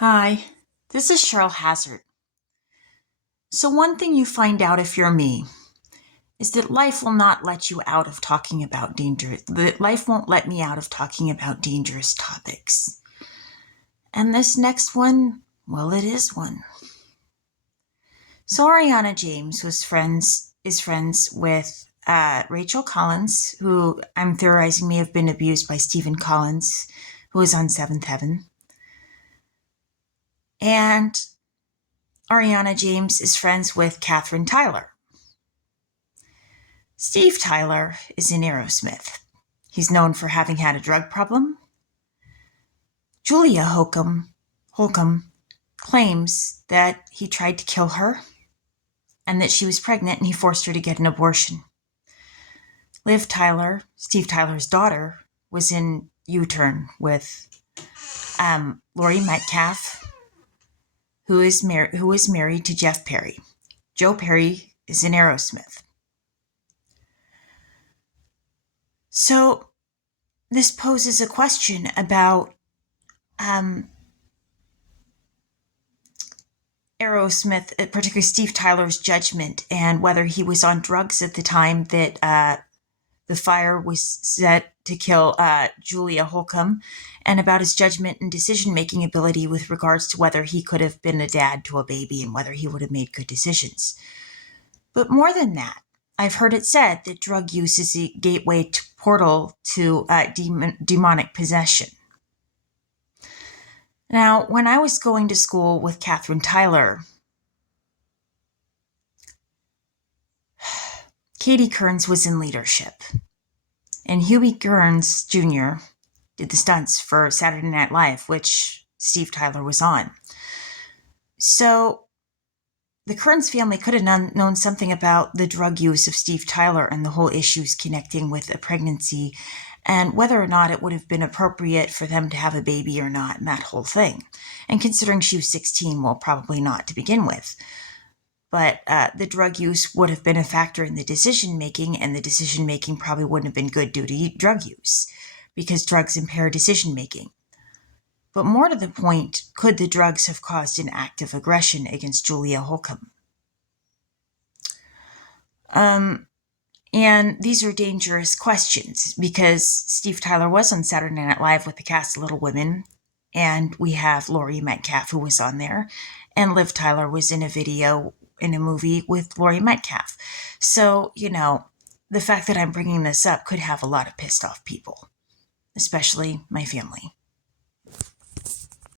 Hi, this is Cheryl Hazzard. So one thing you find out if you're me is that life will not let you out of talking about life won't let me out of talking about dangerous topics. And this next one, well, it is one. So Ariana James is friends with Rachel Collins, who I'm theorizing may have been abused by Stephen Collins, who is on Seventh Heaven. And Ariana James is friends with Catherine Tyler. Steve Tyler is in Aerosmith. He's known for having had a drug problem. Julia Holcomb claims that he tried to kill her and that she was pregnant and he forced her to get an abortion. Liv Tyler, Steve Tyler's daughter, was in U-Turn with Laurie Metcalf, who is married to Jeff Perry. Joe Perry is in Aerosmith. So this poses a question about Aerosmith, particularly Steve Tyler's judgment, and whether he was on drugs at the time that the fire was set to kill Julia Holcomb, and about his judgment and decision-making ability with regards to whether he could have been a dad to a baby and whether he would have made good decisions. But more than that, I've heard it said that drug use is a gateway portal to demonic possession. Now, when I was going to school with Catherine Tyler, Katie Kearns was in leadership, and Huey Kearns Jr. did the stunts for Saturday Night Live, which Steve Tyler was on. So the Kearns family could have known something about the drug use of Steve Tyler and the whole issues connecting with a pregnancy and whether or not it would have been appropriate for them to have a baby or not, and that whole thing. And considering she was 16, well, probably not to begin with. But the drug use would have been a factor in the decision-making, and the decision-making probably wouldn't have been good due to drug use, because drugs impair decision-making. But more to the point, could the drugs have caused an act of aggression against Julia Holcomb? And these are dangerous questions because Steve Tyler was on Saturday Night Live with the cast of Little Women, and we have Laurie Metcalf who was on there, and Liv Tyler was in a movie with Laurie Metcalf. So, the fact that I'm bringing this up could have a lot of pissed off people, especially my family.